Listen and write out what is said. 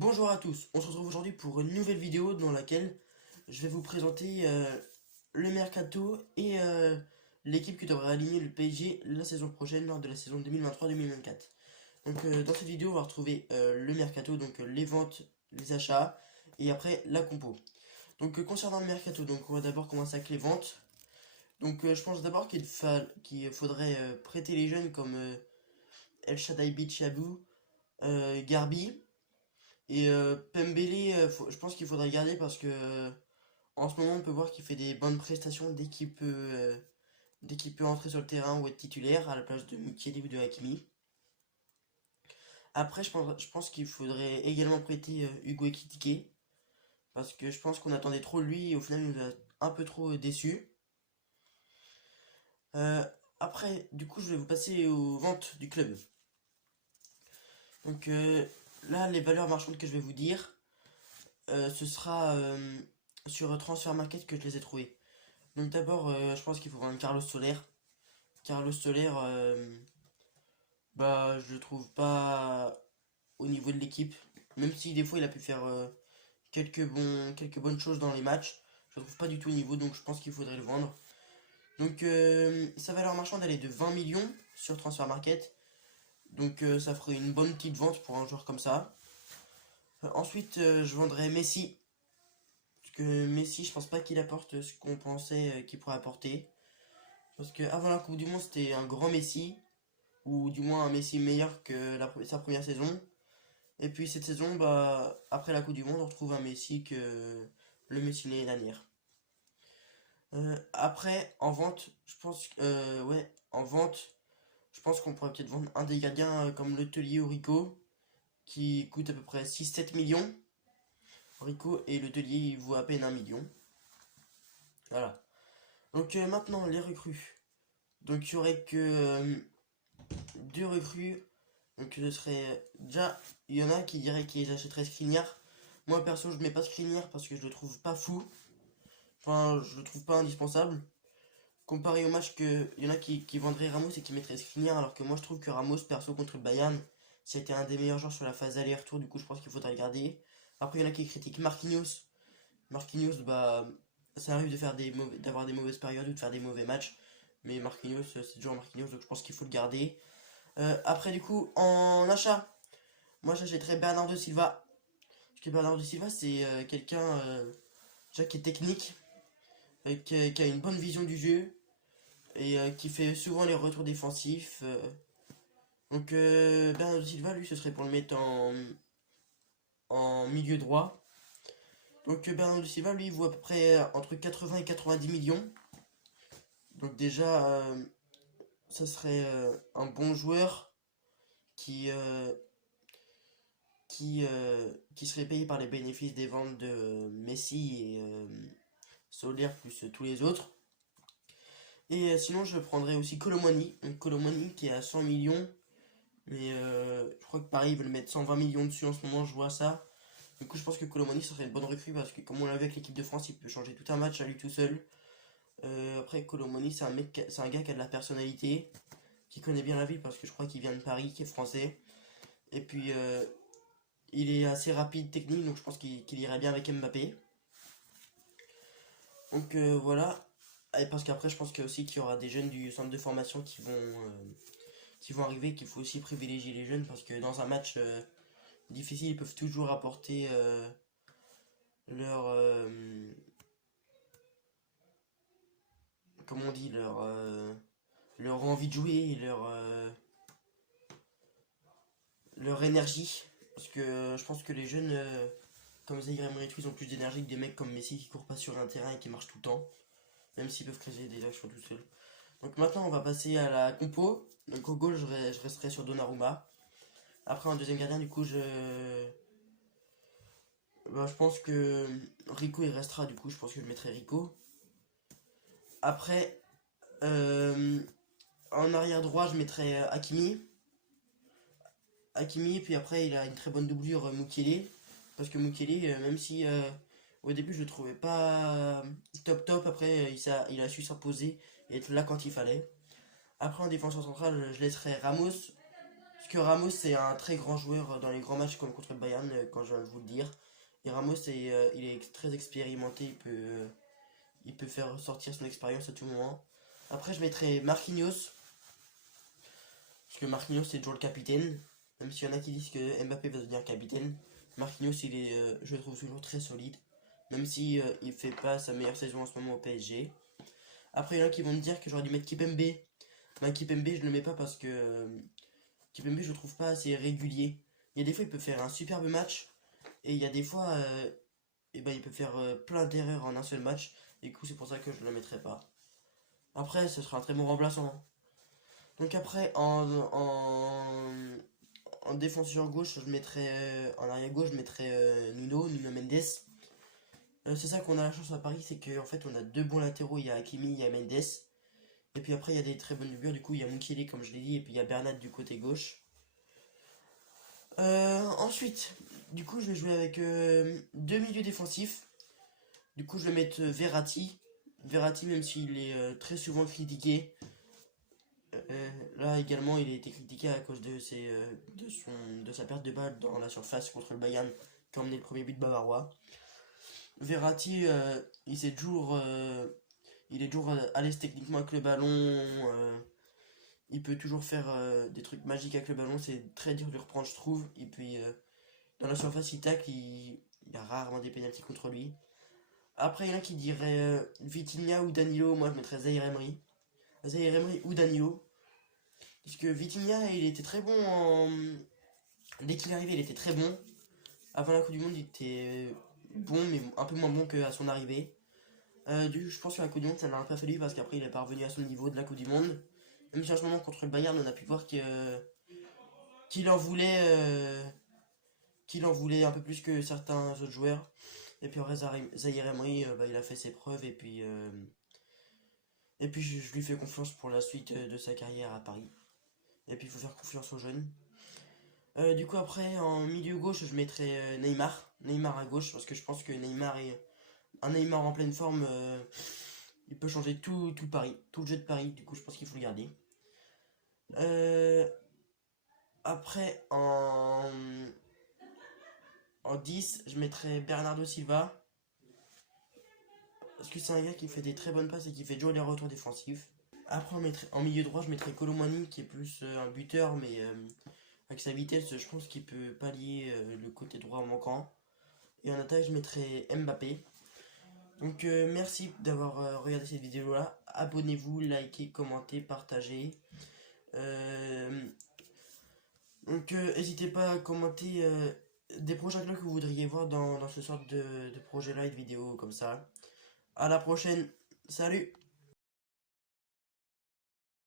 Bonjour à tous, on se retrouve aujourd'hui pour une nouvelle vidéo dans laquelle je vais vous présenter le mercato et l'équipe qui devrait aligner le PSG la saison prochaine lors de la saison 2023-2024. Donc dans cette vidéo on va retrouver le mercato, donc les ventes, les achats et après la compo. Donc concernant le mercato, donc on va d'abord commencer avec les ventes. Donc je pense d'abord qu'il faudrait prêter les jeunes comme El Shaddai Bichabou, Garbi. Et Pembele, je pense qu'il faudrait garder parce que en ce moment on peut voir qu'il fait des bonnes prestations dès qu'il peut entrer sur le terrain ou être titulaire à la place de Mukiele ou de Hakimi. Après je pense qu'il faudrait également prêter Hugo Ekitike parce que je pense qu'on attendait trop de lui et au final il nous a un peu trop déçus. Euh, Après du coup je vais vous passer aux ventes du club. Donc là les valeurs marchandes que je vais vous dire, ce sera sur Transfer Market que je les ai trouvées. Donc d'abord, je pense qu'il faut prendre Carlos Soler. Carlos Soler, bah je le trouve pas au niveau de l'équipe. Même si des fois il a pu faire quelques bonnes choses dans les matchs, je le trouve pas du tout au niveau, donc je pense qu'il faudrait le vendre. Donc sa valeur marchande elle est de 20 millions sur Transfer Market. Donc ça ferait une bonne petite vente pour un joueur comme ça. Ensuite, je vendrais Messi. Parce que Messi, je pense pas qu'il apporte ce qu'on pensait qu'il pourrait apporter. Parce que avant la Coupe du Monde, c'était un grand Messi, ou du moins un Messi meilleur que sa première saison. Et puis cette saison, bah, après la Coupe du Monde, on retrouve un Messi que le Messi l'année dernière. Après, en vente, ouais, en vente, je pense qu'on pourrait peut-être vendre un des gardiens comme le Tellier ou Rico, qui coûte à peu près 6-7 millions. Rico et le Tellier, il vaut à peine 1 million. Voilà. Donc maintenant, les recrues. Donc il y aurait que deux recrues. Donc ce serait déjà, il y en a qui diraient qu'ils achèteraient Skriniar. Moi perso, je mets pas Skriniar parce que je le trouve pas fou. Enfin, je le trouve pas indispensable. Comparé au match que il y en a qui vendraient Ramos et qui mettraient Skriniar, alors que moi je trouve que Ramos perso contre le Bayern, c'était un des meilleurs joueurs sur la phase aller-retour. Du coup, je pense qu'il faudrait le garder. Après, il y en a qui critiquent Marquinhos. Marquinhos, bah, ça arrive de faire d'avoir des mauvaises périodes ou de faire des mauvais matchs. Mais Marquinhos, c'est toujours Marquinhos, donc je pense qu'il faut le garder. Après, du coup, en achat, moi j'achèterais Bernardo Silva. Parce que Bernardo Silva, c'est quelqu'un déjà qui est technique, qui a une bonne vision du jeu et qui fait souvent les retours défensifs. Donc Bernardo Silva, lui, ce serait pour le mettre en milieu droit. Donc Bernardo Silva, lui, il vaut à peu près entre 80 et 90 millions. Donc déjà, ça serait un bon joueur qui, euh, qui serait payé par les bénéfices des ventes de Messi et Soler plus tous les autres. Et sinon, je prendrais aussi Colomwani. Donc Colomwani qui est à 100 millions. Mais je crois que Paris veut le mettre 120 millions dessus en ce moment, je vois ça. Du coup, je pense que Colomwani serait une bonne recrue parce que, comme on l'a vu avec l'équipe de France, il peut changer tout un match à lui tout seul. Après, Colomwani, c'est un gars qui a de la personnalité, qui connaît bien la ville parce que je crois qu'il vient de Paris, qui est français. Et puis, il est assez rapide, technique, donc je pense qu'il irait bien avec Mbappé. Donc voilà. Et parce qu'après, je pense aussi qu'il y aura des jeunes du centre de formation qui vont arriver, qu'il faut aussi privilégier les jeunes parce que dans un match difficile, ils peuvent toujours apporter leur. Comment on dit leur envie de jouer et leur énergie. Parce que je pense que les jeunes comme Zaire Emery, ils ont plus d'énergie que des mecs comme Messi qui courent pas sur un terrain et qui marchent tout le temps. Même s'ils peuvent créer des actions tout seuls. Donc maintenant, on va passer à la compo. Donc au goal, je resterai sur Donnarumma. Après, en deuxième gardien, du coup, je pense que Rico il restera. Du coup, je pense que je mettrai Rico. Après, euh, en arrière droit, je mettrai Hakimi. Hakimi, puis après, il a une très bonne doublure Mukiele. Parce que Mukiele, même si au début je le trouvais pas top top, après il a su s'imposer et être là quand il fallait. Après, en défenseur central, je laisserai Ramos. Parce Parce que Ramos c'est un très grand joueur dans les grands matchs comme contre le Bayern, quand je viens de vous le dire. Et Ramos il est très expérimenté, il peut faire sortir son expérience à tout moment. Après je mettrai Marquinhos, parce que Marquinhos c'est toujours le capitaine. Même s'il y en a qui disent que Mbappé va devenir capitaine. Marquinhos je le trouve toujours très solide. Même si il fait pas sa meilleure saison en ce moment au PSG. Après il y en a qui vont me dire que j'aurais dû mettre Kipembe. Ben, Kipembe je le mets pas parce que Kipembe je le trouve pas assez régulier. Il y a des fois il peut faire un superbe match. Et il y a des fois et ben, il peut faire plein d'erreurs en un seul match. Et du coup c'est pour ça que je ne le mettrai pas. Après ce sera un très bon remplaçant. Donc après en défenseur gauche je mettrai en arrière gauche je mettrai Nuno Mendes. C'est ça qu'on a la chance à Paris, c'est qu'en fait on a deux bons latéraux, il y a Hakimi, il y a Mendes. Et puis après il y a des très bonnes doublures, du coup il y a Mukele comme je l'ai dit, et puis il y a Bernat du côté gauche. Ensuite, du coup je vais jouer avec deux milieux défensifs. Du coup je vais mettre Verratti. Verratti même s'il est très souvent critiqué. Là également il a été critiqué à cause de sa perte de balle dans la surface contre le Bayern qui a emmené le premier but bavarois. Verratti, il est toujours à l'aise techniquement avec le ballon. Il peut toujours faire des trucs magiques avec le ballon. C'est très dur de le reprendre, je trouve. Et puis, dans la surface, il tacle. Il y a rarement des pénaltys contre lui. Après, il y en a qui diraient Vitinha ou Danilo. Moi, je mettrais Zaïre Emery. Zaïre Emery ou Danilo. Puisque Vitinha, il était très bon dès qu'il est arrivé, il était très bon. Avant la Coupe du Monde, il était bon, mais un peu moins bon qu'à son arrivée. Je pense que la Coupe du Monde, ça n'a pas fallu parce qu'après, il n'est pas revenu à son niveau de la Coupe du Monde. Même si en ce moment, contre le Bayern, on a pu voir qu'il en voulait. Qu'il en voulait un peu plus que certains autres joueurs. Et puis, en vrai, Zaïre Emery, il a fait ses preuves. Et puis je lui fais confiance pour la suite de sa carrière à Paris. Et puis, il faut faire confiance aux jeunes. Du coup, après, en milieu gauche, je mettrai Neymar. Neymar à gauche, parce que je pense que un Neymar en pleine forme, il peut changer tout Paris, tout le jeu de Paris. Du coup, je pense qu'il faut le garder. Euh, Après, en 10, je mettrai Bernardo Silva. Parce que c'est un gars qui fait des très bonnes passes et qui fait toujours les retours défensifs. Après, en milieu droit, je mettrai Colomani, qui est plus un buteur, mais avec sa vitesse, je pense qu'il peut pallier le côté droit en manquant. Et en attaque, je mettrai Mbappé. Donc merci d'avoir regardé cette vidéo là. Abonnez-vous, likez, commentez, partagez. Donc n'hésitez pas à commenter des projets là que vous voudriez voir dans ce sorte de projet là et de vidéos comme ça. À la prochaine. Salut!